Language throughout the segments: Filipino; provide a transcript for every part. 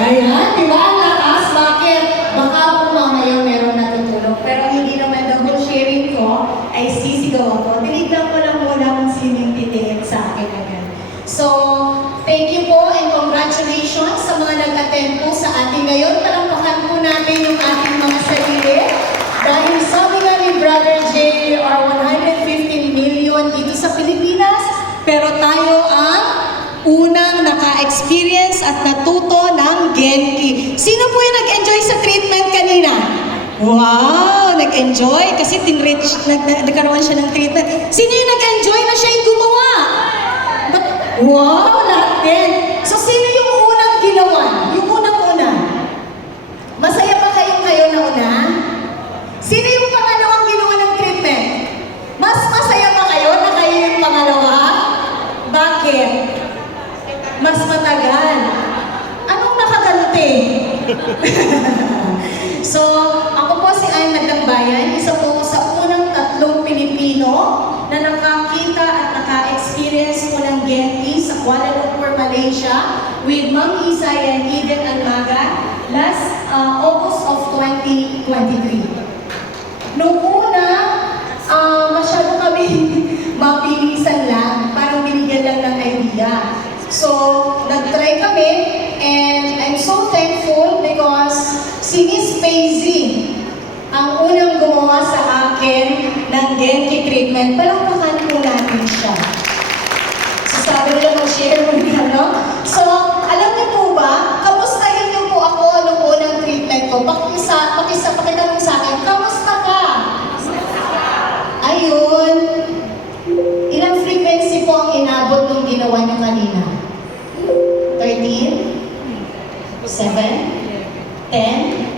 Ayan, di ba? Ang lakas. Bakit? Baka po mamaya meron natutulog. Pero hindi naman double sharing ko ay sisigaw ako. Tinignan ko lang muna kung sino yung titingin sa akin agad. So, thank you po and congratulations sa mga nag-attend po sa atin ngayon. Talampakan po natin yung ating mga sarili. Dahil sabi nga ni Brother Jay, are 115 million dito sa Pilipinas, pero tayo ang unang naka-experience at natuto ng Genki. Sino po yung nag-enjoy sa treatment kanina? Wow! Nag-enjoy kasi nagkaroon siya ng treatment. Sino yung nag-enjoy na siya yung gumawa? Wow! Lahat din. So, sino yung unang ginawa? Yung unang-una? Masaya pa kayo na una? Sino yung pangalawang ginawa ng treatment? Mas masaya pa kayo na kayo yung pangalawa? Bakit? Mas matagal. Anong nakaganti? So, ako po si Ay Magdangbayan, isa po sa unang 3 Pilipino na nakakita at naka-experience po ng Genki sa Kuala Lumpur, Malaysia with Ma'am Isay and Eden Almaga last August of 2023. Noong una, masyado kami mapilisan lang, parang binigyan lang ng idea. So, nag-try kami, and I'm so thankful because si Miss Paisy ang unang gumawa sa akin ng Genki treatment. Palakpakan po natin siya. So, sabi nila mag-share mo niya, no? So, alam niyo po ba, kamustahin niyo po ako nung unang treatment ko. Pakita mo sa akin, kamusta ka? Ayun. Ilang frequency po ang inabot nung ginawa niyo kanina? 13? 7? 10?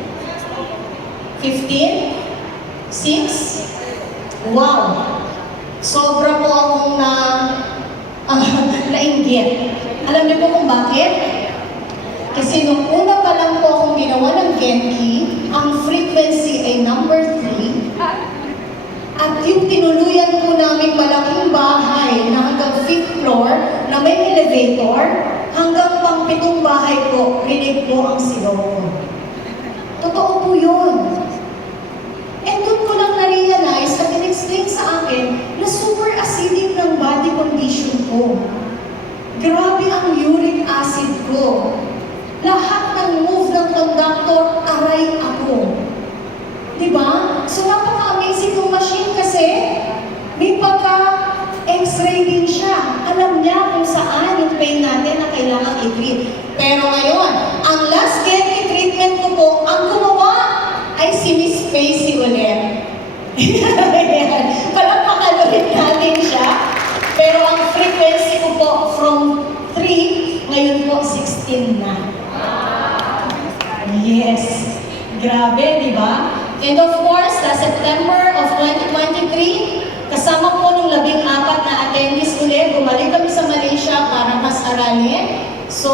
15? 6? Wow! Sobra po akong nainggit. Alam niyo po kung bakit? Kasi nung una pa lang po akong ginawa ng Genki, ang frequency ay number 3. At yung tinuluyan po namin malaking bahay na hanggang 5th floor na may elevator, hanggang pang 7 bahay po, rinig po ang sigaw ko. Totoo po yun. And doon ko lang na-realize at in-explain sa akin na super acidic ng body condition ko. Grabe ang uric acid ko. Lahat ng move ng conductor, aray ako. Diba? So, napaka-amazing ng machine kasi may pagka-x-ray din siya. Alam niya kung saan yung pain natin na kailangan i-treat. Pero ngayon, ang last Genki treatment ko po, ang gumawa ay si Miss Paisy ulit. Palakpakan ulit natin siya. Pero ang frequency ko po from 3, ngayon po 16 na. Yes. Grabe, di ba? And of course, last September of 2023, kasama po nung 14 na attendees ulit, bumalik kami sa Malaysia para mas aralin. So,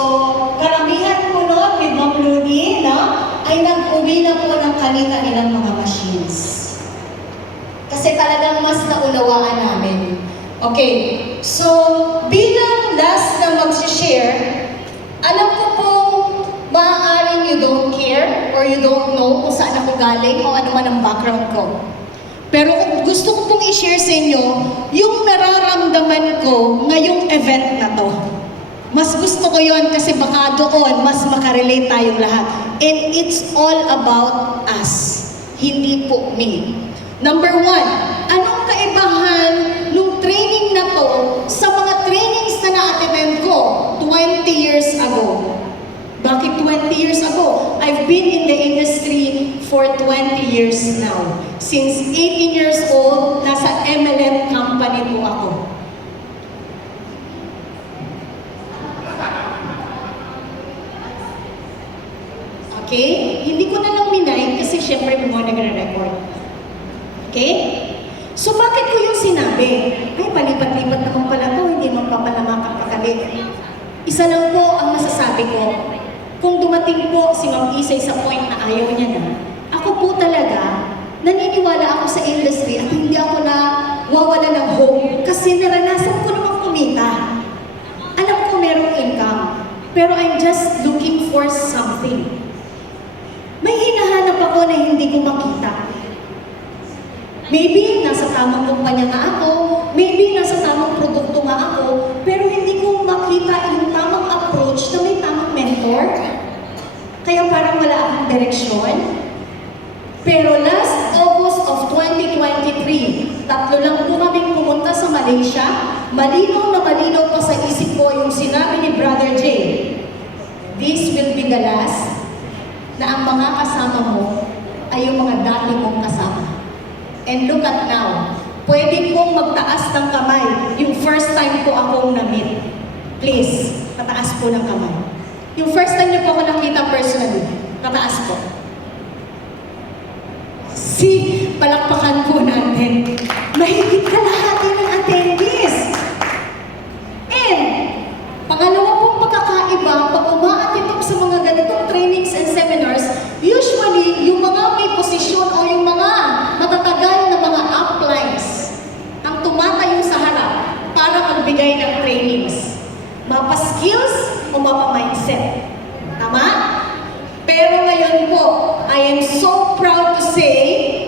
karamihan po noon with Ma'am Luni, no, ay nag-uwi na po ng kanilang mga machines. Kasi talagang mas naunawaan namin. Okay, so bilang last na mag-share, alam ko po maaaring you don't care or you don't know kung saan ako galing o ano man ang background ko. Pero gusto ko pong i-share sa inyo yung nararamdaman ko ngayong event na to. Mas gusto ko yon kasi baka doon mas makarelate tayong lahat. And it's all about us, hindi po me. Number 1, anong kaibahan nung training na to sa mga trainings na na-attend ko 20 years ago? Bakit 20 years ago? I've been in the industry for 20 years now. Since 18 years old, nasa MLM company po ako. Okay? Hindi ko na lang minay kasi syempre mo nagre-record. Okay? So bakit ko yung sinabi? Ay, palipat-lipat naman pala to, hindi man pa pala makakakali. Isa lang po ang masasabi ko. Kung dumating po si Ma'am Isay sa point na ayaw niya na, ako po talaga, naniniwala ako sa industry at hindi ako na wawala ng hope kasi naranasan ko naman kumita. Alam ko merong income, pero I'm just looking for something. Maybe nasa tamang kumpanya nga ako, maybe nasa tamang produkto nga ako, pero hindi ko makita yung tamang approach na may tamang mentor. Kaya parang wala akong direksyon. Pero last August of 2023, 3 lang po kaming pumunta sa Malaysia. Malinaw na malinaw pa sa isip ko yung sinabi ni Brother Jay. This will be the last na ang mga kasama mo ay yung mga dati mong kasama. And look at now, pwede kong magtaas ng kamay yung first time ko akong na-meet. Please, pataas po ng kamay. Yung first time niyo po ako nakita personally, pataas po. Palakpakan po natin. Mahigit kalahati ng attendees. And, pangalawa pong pagkakaiba, pag umaattend ako sa mga ganitong trainings and seminars, usually, yung mga may posisyon o yung mga matatagal na mga uplines ang tumatayo sa harap para magbigay ng trainings. Mapa-skills o mapa-mindset. Tama? Pero ngayon po, I am so proud to say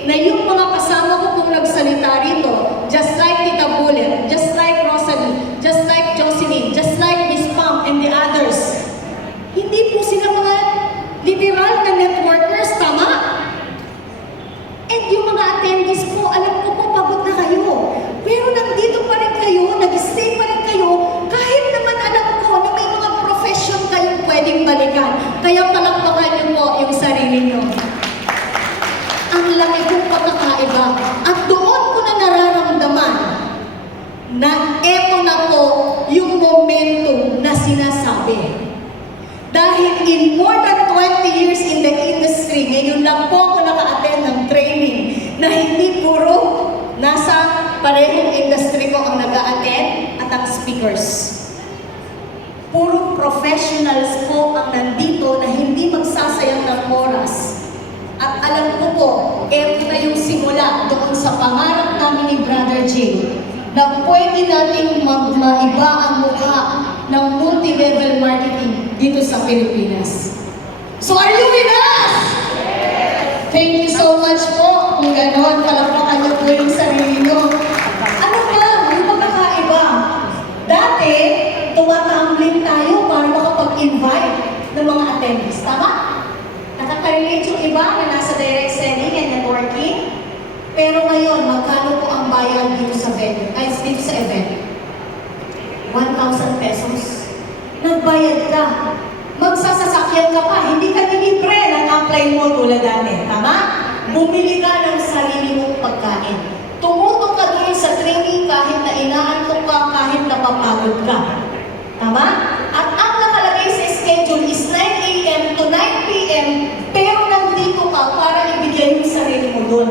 na yung mga kasama ko kung nagsalita rito, just like Tita Bullet, just like Rosalie, just like Jocelyn, just like Miss Pam and the others, hindi po sila mga literal na networkers, tama? And yung mga attendees po, alam ko po pagod na kayo. Pero nandito pa rin kayo, nag-stay pa rin kayo, kahit naman alam ko na may mga profession kayong pwedeng balikan. Kaya palakpakan niyo po yung sarili niyo. Ang laki kong pagkakaiba. At doon ko na nararamdaman na eto na po yung momentum na sinasabi. Dahil in more than 20 years in the industry, ngayon lang po ako naka-attend ng training na hindi puro nasa parehong industry ko ang nag-a-attend at ang speakers. Puro professionals po ang nandito na hindi magsasayang ng oras. At alam ko po, ito na yung simula doon sa pangarap namin ni Brother Jay na pwede nating maiba ang mukha ng multi-level marketing dito sa Pilipinas. So are you with us? Thank you so much po. Kung gano'n, palakpakan niyo po yung sarili niyo. Ano ba? Yung pagkakaiba. Dati, tumatumbling tayo para makapag-invite ng mga attendees. Tama? Nakaka-relate yung iba na nasa direct selling and networking. Pero ngayon, magkano po ang bayad dito sa venue? Ay, dito sa event? 1,000 pesos. Nagbayad ka. Magsasasakyan ka pa. Hindi ka nilibre ng apply mo tulad dati. Tama? Bumili ka ng sarili mong pagkain. Tumutok ka doon sa training kahit na inaantok ka, kahit napapagod ka. Tama? At ang nakalagay sa schedule is 9 a.m. to 9 p.m. pero nandito ka para ibigay yung sarili mo doon.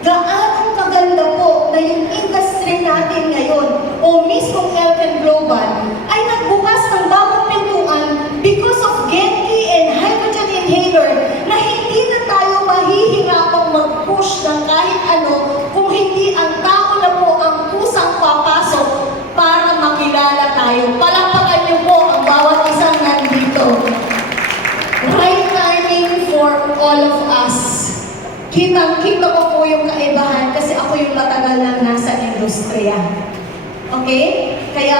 Gaano kaganda po na yung industry natin ngayon o mismong Elken Global ay nagbukas ng bagong pintuan because of Genki and hydrogen inhaler na hindi na tayo mahihirapang mag-push ng kahit ano kung hindi ang tao na po ang kusang papasok para makilala tayo. Palakpakan niyo po ang bawat isang nandito. Right timing for all of us. Kitang-kita ko po yung kaibahan kasi ako yung matagal lang nasa industriya. Okay? Kaya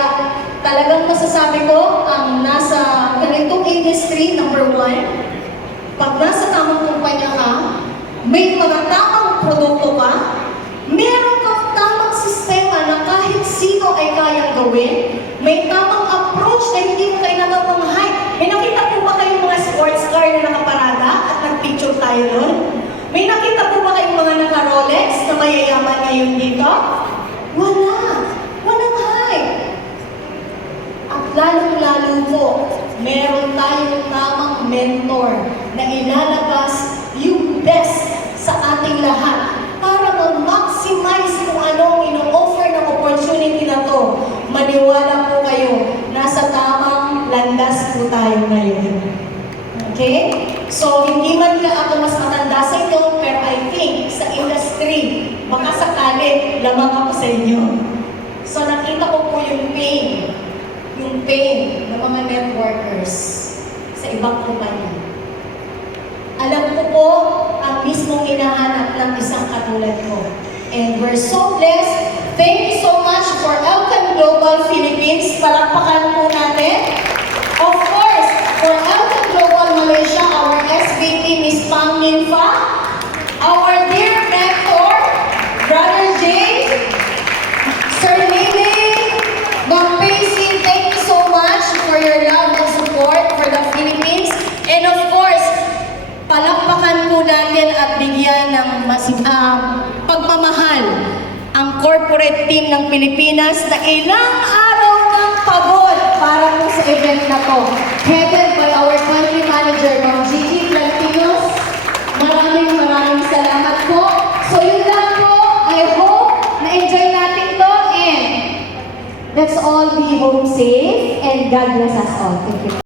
talagang masasabi ko, ang nasa ganitong industry, number 1, pag nasa tamang kumpanya ka, may mga tamang produkto ka, meron kang tamang sistema na kahit sino ay kayang gawin, may tamang approach na hindi mo kailangan pang-hype. May nakita po ba kayong mga sports car na nakaparada at nag-picture tayo doon? May nakita po ba kayong mga naka-Rolex na mayayaman ngayon dito? Wala. Walang hype. At lalong-lalo po, meron tayong tamang mentor na ilalabas yung best sa ating lahat para mag-maximize kung anong ino-offer ng opportunity na to. Maniwala po kayo, nasa tamang landas po tayo ngayon. Okay? So, hindi man ka ako mas matanda sa inyo, pero I think sa industry, baka sakali, lamang ako sa inyo. So, nakita ko po yung pain ng mga networkers sa ibang kumpanya. Alam ko po ang mismong hinahanap ng isang katulad ko. And we're so blessed. Thank you so much for Elcan Global Philippines. Palakpakan po natin. Of course, for Elcan Global Malaysia, our SVP, Ms. Pang Minfa, our dear mentor, Brother Jay, Sir Lily, Ma'am Pacey, thank you so much for your love and support for the Philippines. And of course, palakpakan po natin at bigyan ng pagmamahal ang corporate team ng Pilipinas na ilang araw ng pagod para po sa event na to. Headed by our country manager, Ma'am Gigi Plantinos. Maraming salamat po. So yun lang po. I hope na-enjoy natin to and let's all be home safe and God bless us all. Thank you.